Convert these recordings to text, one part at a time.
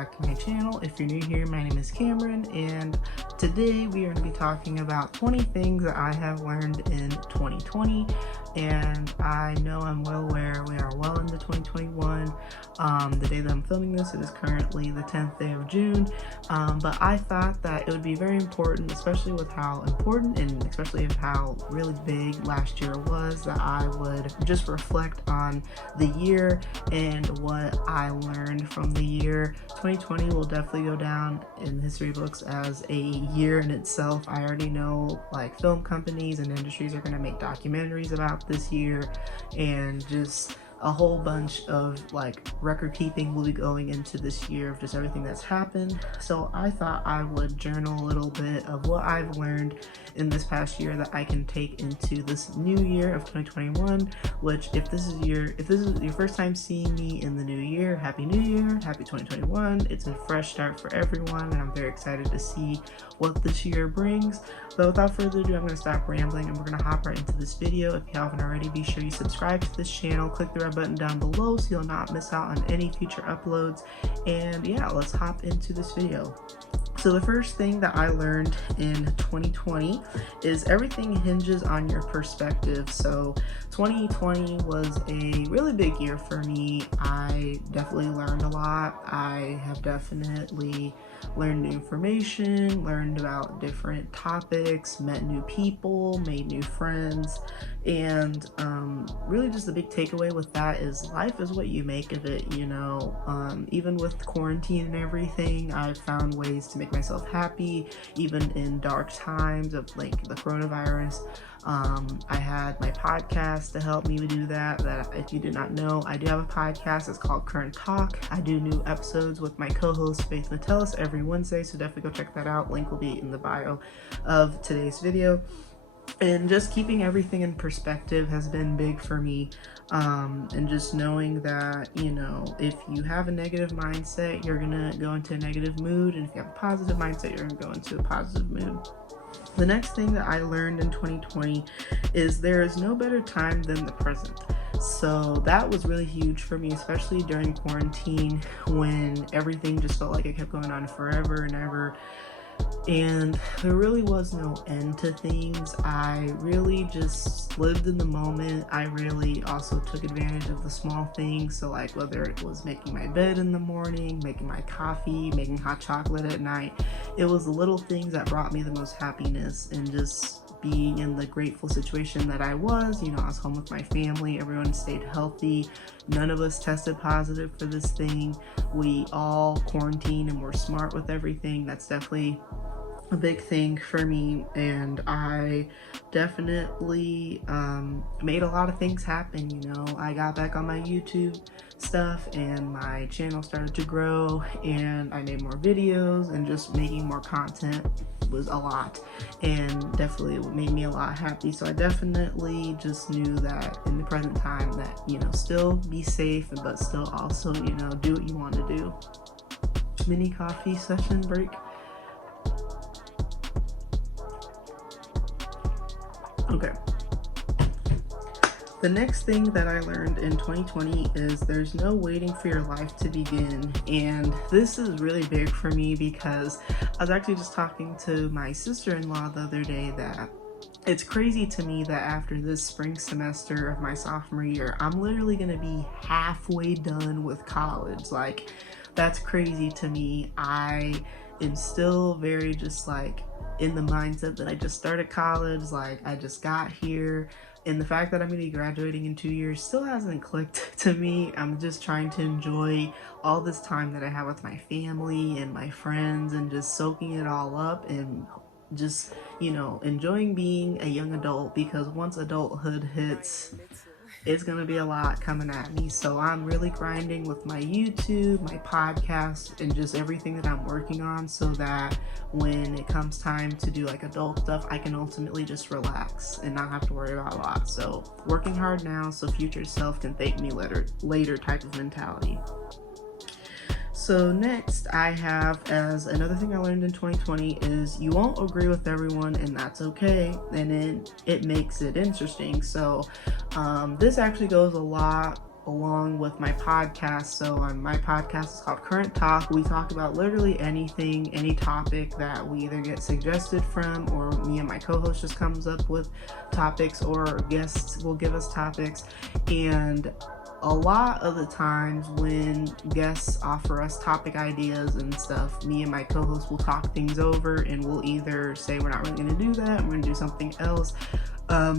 back to my channel. If you're new here, my name is Cameron, and today we are going to be talking about 20 things that I have learned in 2020. And I know I'm well aware we are well into 2021. The day that I'm filming this, it is currently the 10th day of June. But I thought that it would be very important, especially with how important and especially of how really big last year was, that I would just reflect on the year and what I learned from the year. 2020 will definitely go down in history books as a year in itself. I already know like film companies and industries are going to make documentaries about this year, and just a whole bunch of like record keeping will be going into this year of just everything that's happened. So I thought I would journal a little bit of what I've learned in this past year that I can take into this new year of 2021, which if this is your first time seeing me in the new year, happy new year, happy 2021. It's a fresh start for everyone, and I'm very excited to see what this year brings. But without further ado, I'm going to stop rambling and we're going to hop right into this video. If you haven't already, be sure you subscribe to this channel, click the red button down below so you'll not miss out on any future uploads. And yeah, let's hop into this video. So the first thing that I learned in 2020 is everything hinges on your perspective. So 2020 was a really big year for me. I definitely learned a lot. I have definitely learned new information, learned about different topics, met new people, made new friends, and really just the big takeaway with that is life is what you make of it, you know. Even with quarantine and everything, I've found ways to make myself happy, even in dark times of like the coronavirus. I had my podcast to help me do that if you did not know, I do have a podcast. It's called Current Talk. I do new episodes with my co-host Faith Metellus every Wednesday, so definitely go check that out. Link will be in the bio of today's video. And just keeping everything in perspective has been big for me, and just knowing that, you know, if you have a negative mindset, you're gonna go into a negative mood, and if you have a positive mindset, you're gonna go into a positive mood. The next thing that I learned in 2020 is there is no better time than the present. So that was really huge for me, especially during quarantine when everything just felt like it kept going on forever and ever. And there really was no end to things. I really just lived in the moment. I really also took advantage of the small things. So like whether it was making my bed in the morning, making my coffee, making hot chocolate at night, it was the little things that brought me the most happiness, and just being in the grateful situation that I was. You know, I was home with my family, everyone stayed healthy, none of us tested positive for this thing. We all quarantined and were smart with everything. That's definitely a big thing for me, and I definitely made a lot of things happen. You know, I got back on my YouTube stuff and my channel started to grow, and I made more videos, and just making more content was a lot, and definitely made me a lot happy. So I definitely just knew that in the present time that, you know, still be safe, but still also, you know, do what you want to do. Mini coffee session break. Okay. The next thing that I learned in 2020 is there's no waiting for your life to begin. And this is really big for me because I was actually just talking to my sister-in-law the other day that it's crazy to me that after this spring semester of my sophomore year, I'm literally going to be halfway done with college. Like, that's crazy to me. I am still very just like in the mindset that I just started college, like I just got here, and the fact that I'm going to be graduating in 2 years still hasn't clicked to me. I'm just trying to enjoy all this time that I have with my family and my friends, and just soaking it all up, and just, you know, enjoying being a young adult, because once adulthood hits, it's gonna be a lot coming at me. So I'm really grinding with my YouTube, my podcast, and just everything that I'm working on, so that when it comes time to do like adult stuff, I can ultimately just relax and not have to worry about a lot. So working hard now so future self can thank me later type of mentality. So next I have, as another thing I learned in 2020, is you won't agree with everyone, and that's okay, and it makes it interesting. So this actually goes a lot along with my podcast. So on my podcast is called Current Talk. We talk about literally anything, any topic that we either get suggested from, or me and my co-host just comes up with topics, or guests will give us topics. And a lot of the times when guests offer us topic ideas and stuff, me and my co-host will talk things over, and we'll either say we're not really going to do that, we're going to do something else,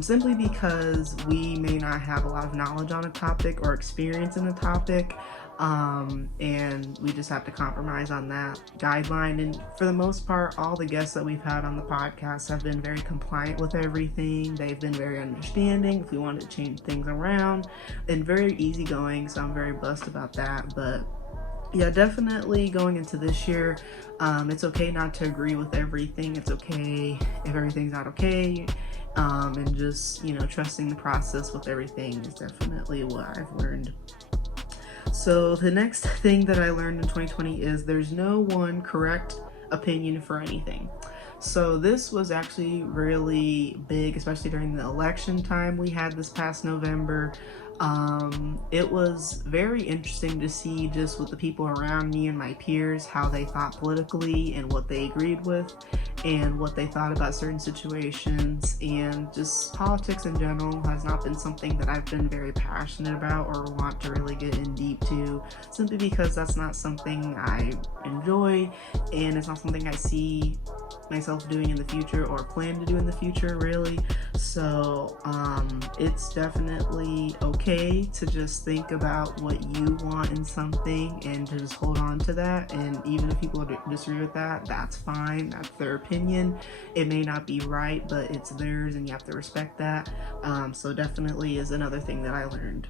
simply because we may not have a lot of knowledge on a topic or experience in a topic, and we just have to compromise on that guideline. And for the most part, all the guests that we've had on the podcast have been very compliant with everything. They've been very understanding if we wanted to change things around, and very easygoing, so I'm very blessed about that. But yeah, definitely going into this year, it's okay not to agree with everything. It's okay if everything's not okay, and just, trusting the process with everything is definitely what I've learned. So the next thing that I learned in 2020 is there's no one correct opinion for anything. So this was actually really big, especially during the election time we had this past November. It was very interesting to see just with the people around me and my peers, how they thought politically and what they agreed with and what they thought about certain situations. And just politics in general has not been something that I've been very passionate about or want to really get in deep to, simply because that's not something I enjoy, and it's not something I see myself doing in the future or plan to do in the future, really. So it's definitely okay to just think about what you want in something and to just hold on to that. And even if people disagree with that, that's fine. That's their opinion. It may not be right, but it's theirs, and you have to respect that. So definitely is another thing that I learned.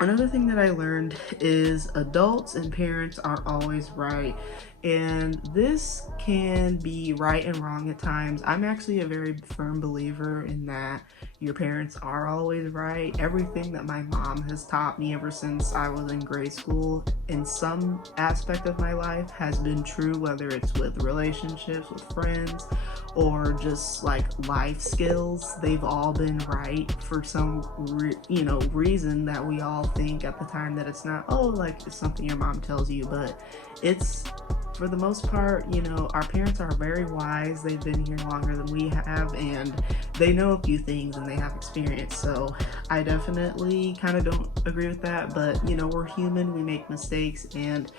Another thing that I learned is adults and parents are always right. And this can be right and wrong at times. I'm actually a very firm believer in that your parents are always right. Everything that my mom has taught me ever since I was in grade school, in some aspect of my life, has been true, whether it's with relationships, with friends, or just like life skills. They've all been right for some reason that we all think at the time that it's not, like it's something your mom tells you, but it's, for the most part, our parents are very wise. They've been here longer than we have, and they know a few things and they have experience. So I definitely kind of don't agree with that, but we're human, we make mistakes, and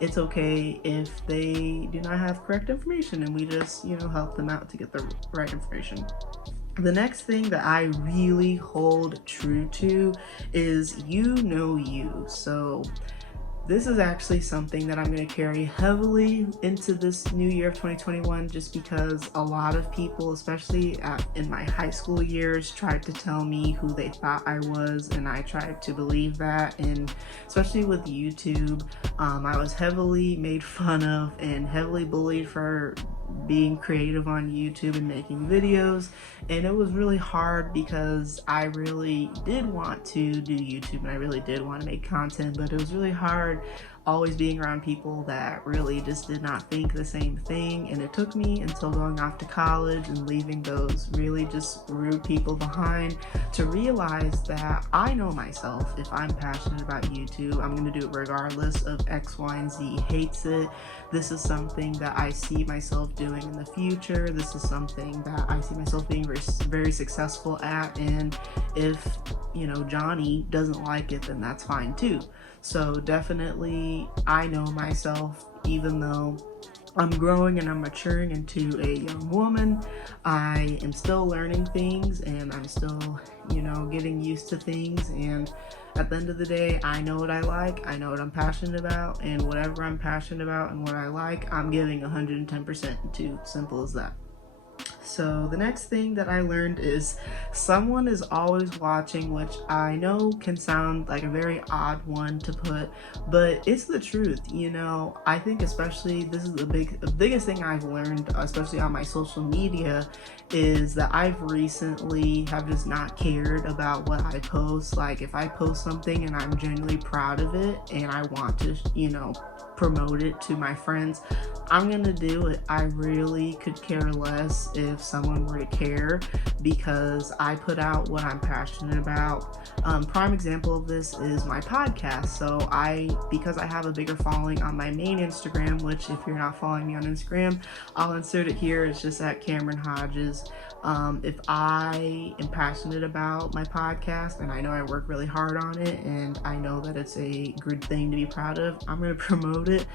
it's okay if they do not have correct information, and we just help them out to get the right information. The next thing that I really hold true to is you. So this is actually something that I'm going to carry heavily into this new year of 2021, just because a lot of people, especially in my high school years, tried to tell me who they thought I was, and I tried to believe that. And especially with YouTube, I was heavily made fun of and heavily bullied for being creative on YouTube and making videos, and it was really hard because I really did want to do YouTube and I really did want to make content, but it was really hard always being around people that really just did not think the same thing. And it took me until going off to college and leaving those really just rude people behind to realize that I know myself. If I'm passionate about YouTube, I'm going to do it regardless of X, Y, and Z hates it. This is something that I see myself doing in the future. This is something that I see myself being very, very successful at. And if, Johnny doesn't like it, then that's fine too. So definitely, I know myself, even though I'm growing and I'm maturing into a young woman. I am still learning things, and I'm still, getting used to things. And at the end of the day, I know what I like, I know what I'm passionate about, and whatever I'm passionate about and what I like, I'm giving 110% to. Simple as that. So the next thing that I learned is someone is always watching, which I know can sound like a very odd one to put, but it's the truth. I think especially this is the biggest thing I've learned, especially on my social media, is that I've recently have just not cared about what I post. Like if I post something and I'm genuinely proud of it and I want to, promote it to my friends, I'm gonna do it. I really could care less if if someone were to care, because I put out what I'm passionate about. Prime example of this is my podcast. So because I have a bigger following on my main Instagram, which if you're not following me on Instagram, I'll insert it here. It's just at Cameryn Hodges. If I am passionate about my podcast and I know I work really hard on it and I know that it's a good thing to be proud of, I'm going to promote it.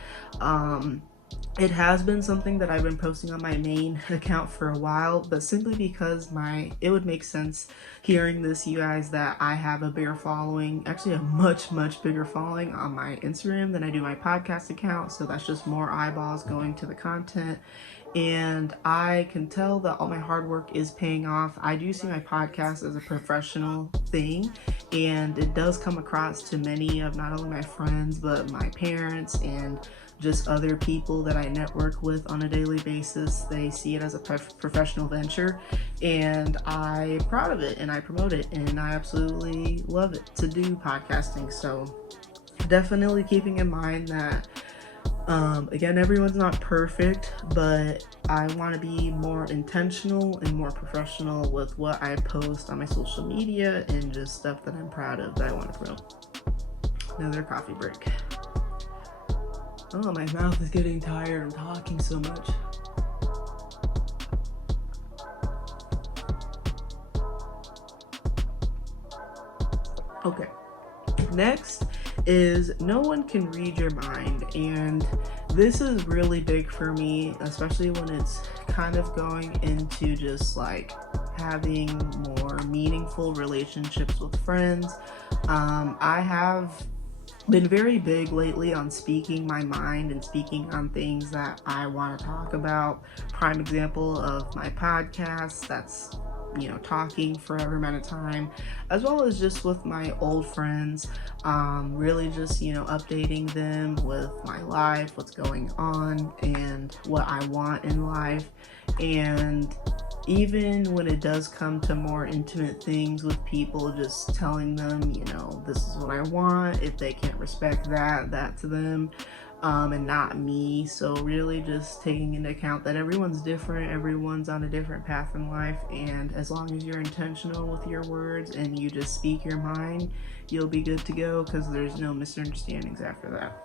It has been something that I've been posting on my main account for a while, but simply because it would make sense hearing this, you guys, that I have a bigger following, actually a much bigger following on my Instagram than I do my podcast account. So that's just more eyeballs going to the content. And I can tell that all my hard work is paying off. I do see my podcast as a professional thing, and it does come across to many of not only my friends, but my parents and just other people that I network with on a daily basis. They see it as a professional venture, and I'm proud of it and I promote it, and I absolutely love it to do podcasting. So definitely keeping in mind that again, everyone's not perfect, but I want to be more intentional and more professional with what I post on my social media and just stuff that I'm proud of that I want to promote. Another coffee break. Oh, my mouth is getting tired. I'm talking so much. Okay. Next is no one can read your mind, and this is really big for me, especially when it's kind of going into just like having more meaningful relationships with friends. I have been very big lately on speaking my mind and speaking on things that I want to talk about. Prime example of my podcast, that's talking for every amount of time, as well as just with my old friends, really just updating them with my life, what's going on and what I want in life. And even when it does come to more intimate things with people, just telling them, this is what I want. If they can't respect that to them, and not me. So really just taking into account that everyone's different, everyone's on a different path in life, and as long as you're intentional with your words and you just speak your mind, you'll be good to go, because there's no misunderstandings after that.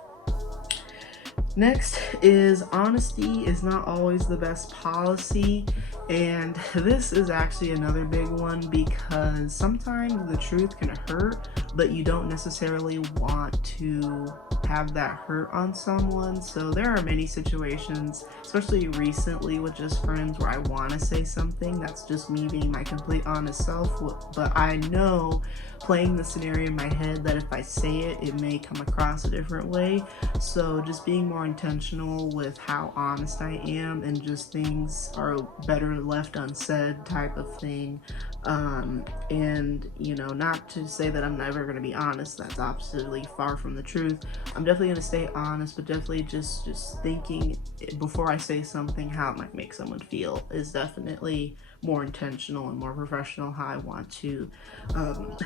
Next is honesty is not always the best policy, and this is actually another big one, because sometimes the truth can hurt, but you don't necessarily want to have that hurt on someone. So there are many situations, especially recently with just friends, where I want to say something that's just me being my complete honest self, but I know, playing the scenario in my head, that if I say it, it may come across a different way. So just being more intentional with how honest I am, and just things are better left unsaid type of thing. And not to say that I'm never going to be honest, that's absolutely far from the truth. I'm definitely going to stay honest, but definitely just thinking before I say something how it might make someone feel is definitely more intentional and more professional, how I want to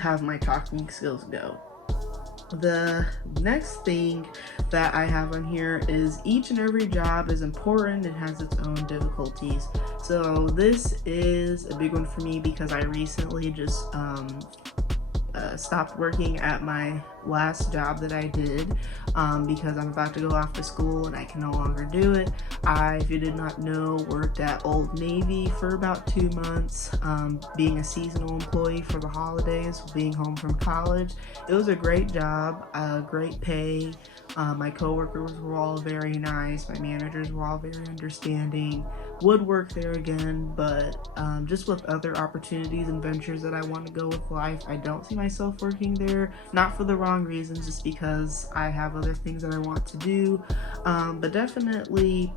have my talking skills go. The next thing that I have on here is each and every job is important and has its own difficulties. So this is a big one for me, because I recently just stopped working at my last job that I did, because I'm about to go off to school and I can no longer do it. I, if you did not know, worked at Old Navy for about 2 months, being a seasonal employee for the holidays, being home from college. It was a great job, great pay. My coworkers were all very nice. My managers were all very understanding. Would work there again, but just with other opportunities and ventures that I want to go with life, I don't see myself working there. Not for the wrong reasons, just because I have other things that I want to do. But definitely,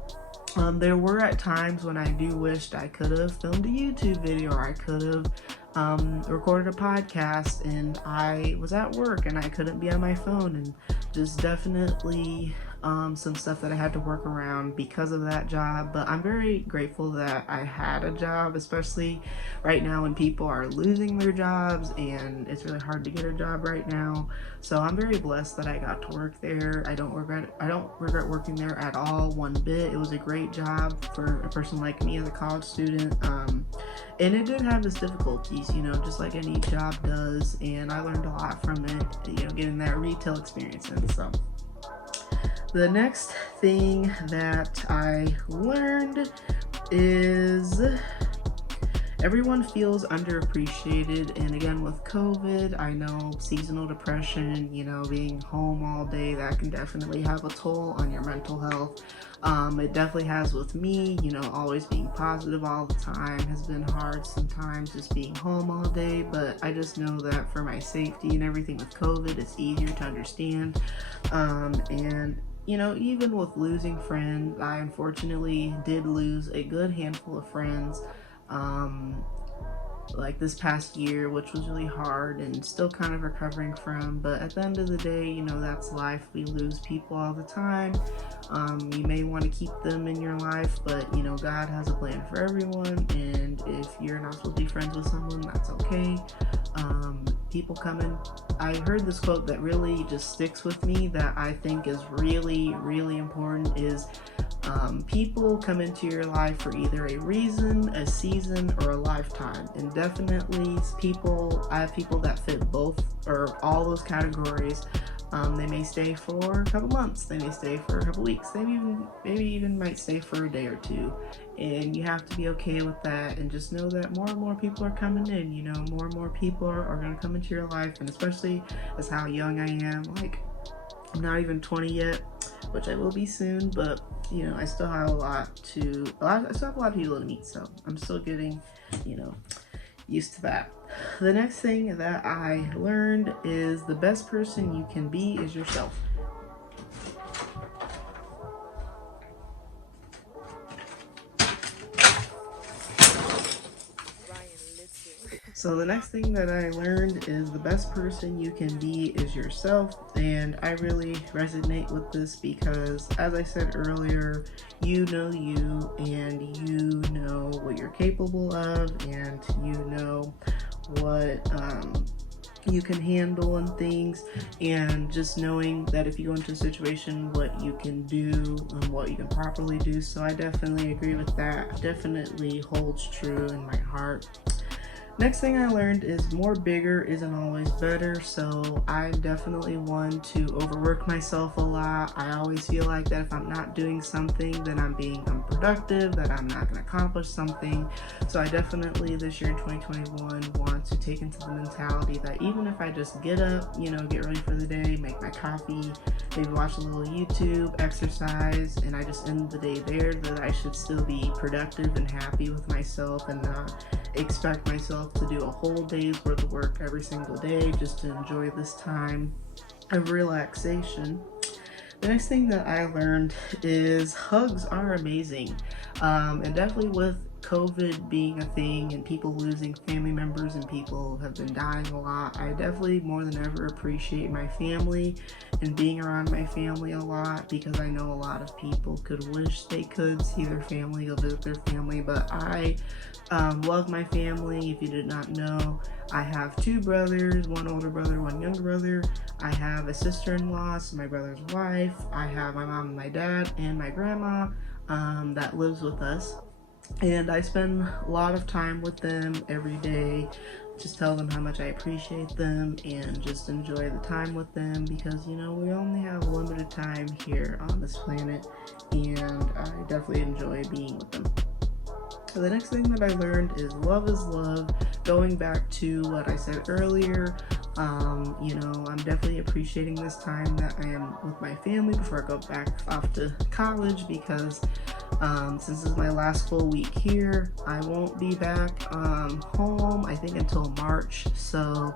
there were at times when I do wished I could have filmed a YouTube video, or I could have recorded a podcast, and I was at work and I couldn't be on my phone, and just definitely some stuff that I had to work around because of that job. But I'm very grateful that I had a job, especially right now when people are losing their jobs and it's really hard to get a job right now. So I'm very blessed that I got to work there. I don't regret working there at all, one bit. It was a great job for a person like me as a college student. And it did have its difficulties, just like any job does. And I learned a lot from it, getting that retail experience. And so the next thing that I learned is everyone feels underappreciated. And again, with COVID, I know seasonal depression, being home all day, that can definitely have a toll on your mental health. It definitely has with me, always being positive all the time has been hard sometimes, just being home all day. But I just know that for my safety and everything with COVID, it's easier to understand. And even with losing friends, I unfortunately did lose a good handful of friends. Like this past year, which was really hard and still kind of recovering from. But at the end of the day, that's life. We lose people all the time. You may want to keep them in your life, but God has a plan for everyone. And if you're not supposed to be friends with someone, that's okay. People come in. I heard this quote that really just sticks with me, that I think is really, really important, is people come into your life for either a reason, a season, or a lifetime. And definitely I have people that fit both or all those categories. They may stay for a couple months, they may stay for a couple weeks, maybe even might stay for a day or two. And you have to be okay with that, and just know that more and more people are coming in. More and more people are going to come into your life. And especially as how young I am, like I'm not even 20 yet, which I will be soon, but I still have I still have a lot of people to meet, so I'm still getting used to that. The next thing that I learned is the best person you can be is yourself. So the next thing that I learned is the best person you can be is yourself. And I really resonate with this because, as I said earlier, you know you, and you know what you're capable of, and you know what you can handle and things. And just knowing that if you go into a situation, what you can do and what you can properly do. So I definitely agree with that. Definitely holds true in my heart. Next thing I learned is more bigger isn't always better. So I'm definitely one to overwork myself a lot. I always feel like that if I'm not doing something, then I'm being unproductive, that I'm not going to accomplish something. So I definitely this year in 2021 want to take into the mentality that even if I just get up, get ready for the day, make my coffee, maybe watch a little YouTube, exercise, and I just end the day there, that I should still be productive and happy with myself, and not expect myself to do a whole day's worth of work every single day just to enjoy this time of relaxation. The next thing that I learned is hugs are amazing. And definitely with COVID being a thing and people losing family members and people have been dying a lot, I definitely more than ever appreciate my family and being around my family a lot, because I know a lot of people could wish they could see their family, go visit their family, but I love my family. If you did not know, I have two brothers, one older brother, one younger brother. I have a sister-in-law, so my brother's wife. I have my mom and my dad and my grandma that lives with us. And I spend a lot of time with them every day. Just tell them how much I appreciate them and just enjoy the time with them, because we only have limited time here on this planet, and I definitely enjoy being with them. So the next thing that I learned is love is love. Going back to what I said earlier, I'm definitely appreciating this time that I am with my family before I go back off to college, because since this is my last full week here, I won't be back home, I think, until March. So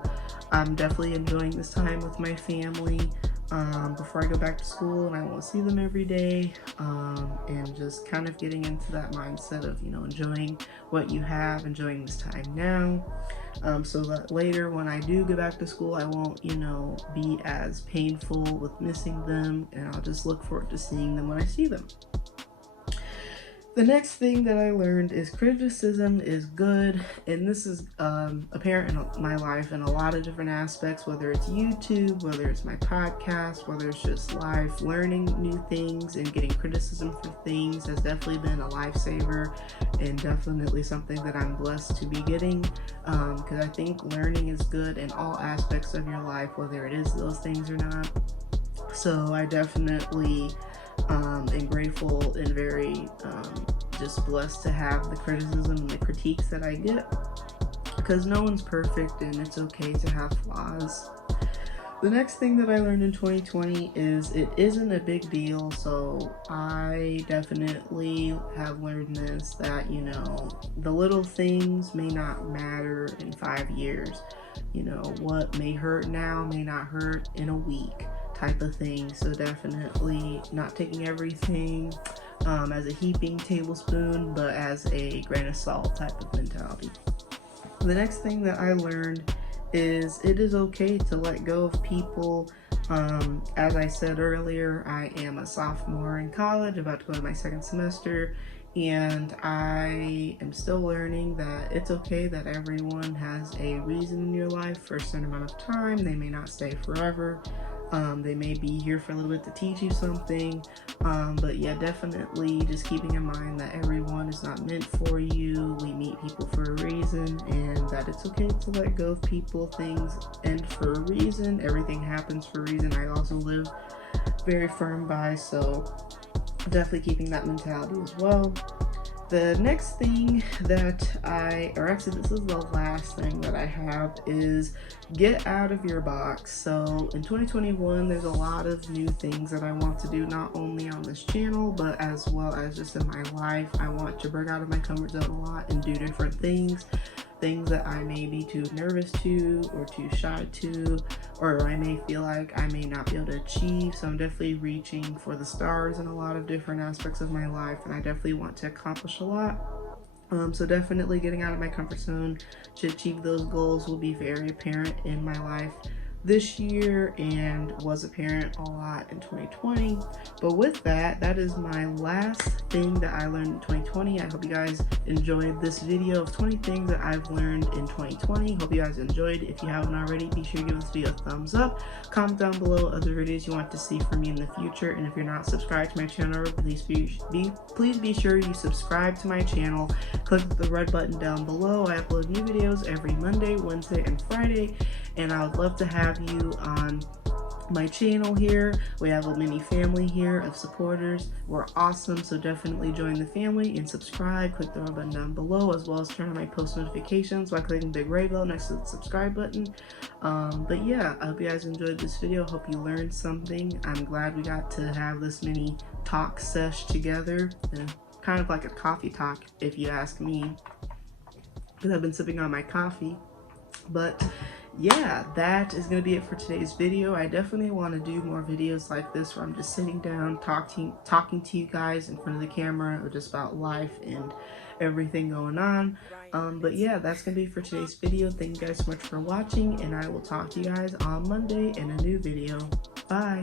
I'm definitely enjoying this time with my family. before I go back to school, and I won't see them every day, and just kind of getting into that mindset of, you know, enjoying what you have, enjoying this time now, so that later when I do go back to school, I won't, you know, be as painful with missing them, and I'll just look forward to seeing them when I see them. The next thing that I learned is criticism is good, and this is apparent in my life in a lot of different aspects, whether it's YouTube, whether it's my podcast, whether it's just life. Learning new things and getting criticism for things has definitely been a lifesaver, and definitely something that I'm blessed to be getting, because I think learning is good in all aspects of your life, whether it is those things or not. So I definitely am grateful and very just blessed to have the criticism and the critiques that I get, because no one's perfect and it's okay to have flaws. The next thing that I learned in 2020 is it isn't a big deal. So I definitely have learned this, that, you know, the little things may not matter in 5 years. You know, what may hurt now may not hurt in a week, type of thing. So definitely not taking everything as a heaping tablespoon, but as a grain of salt type of mentality. The next thing that I learned is it is okay to let go of people. As I said earlier, I am a sophomore in college, about to go to my second semester, and I am still learning that it's okay that everyone has a reason in your life for a certain amount of time. They may not stay forever. They may be here for a little bit to teach you something, but yeah, definitely just keeping in mind that everyone is not meant for you. We meet people for a reason, and that it's okay to let go of people. Things end for a reason. Everything happens for a reason. I also live very firm by, so definitely keeping that mentality as well. The next thing that this is the last thing that I have, is get out of your box. So in 2021, there's a lot of new things that I want to do, not only on this channel, but as well as just in my life. I want to break out of my comfort zone a lot and do different things that I may be too nervous to, or too shy to, or I may feel like I may not be able to achieve. So I'm definitely reaching for the stars in a lot of different aspects of my life, and I definitely want to accomplish a lot. So definitely getting out of my comfort zone to achieve those goals will be very apparent in my life this year, and was apparent a lot in 2020. But with that, that is my last thing that I learned in 2020. I hope you guys enjoyed this video of 20 things that I've learned in 2020. Hope you guys enjoyed. If you haven't already, be sure to give this video a thumbs up. Comment down below other videos you want to see from me in the future, and if you're not subscribed to my channel, please be sure you subscribe to my channel. Click the red button down below. I upload new videos every Monday, Wednesday, and Friday, and I would love to have you on my channel here. We have a mini family here of supporters. We're awesome, so definitely join the family and subscribe. Click the red button down below, as well as turn on my post notifications by clicking the gray bell next to the subscribe button. But yeah, I hope you guys enjoyed this video. Hope you learned something. I'm glad we got to have this mini talk sesh together, kind of like a coffee talk if you ask me, because I've been sipping on my coffee. But yeah, that is going to be it for today's video. I definitely want to do more videos like this, where I'm just sitting down talking to you guys in front of the camera, or just about life and everything going on. But yeah, that's going to be for today's video. Thank you guys so much for watching, and I will talk to you guys on Monday in a new video. Bye.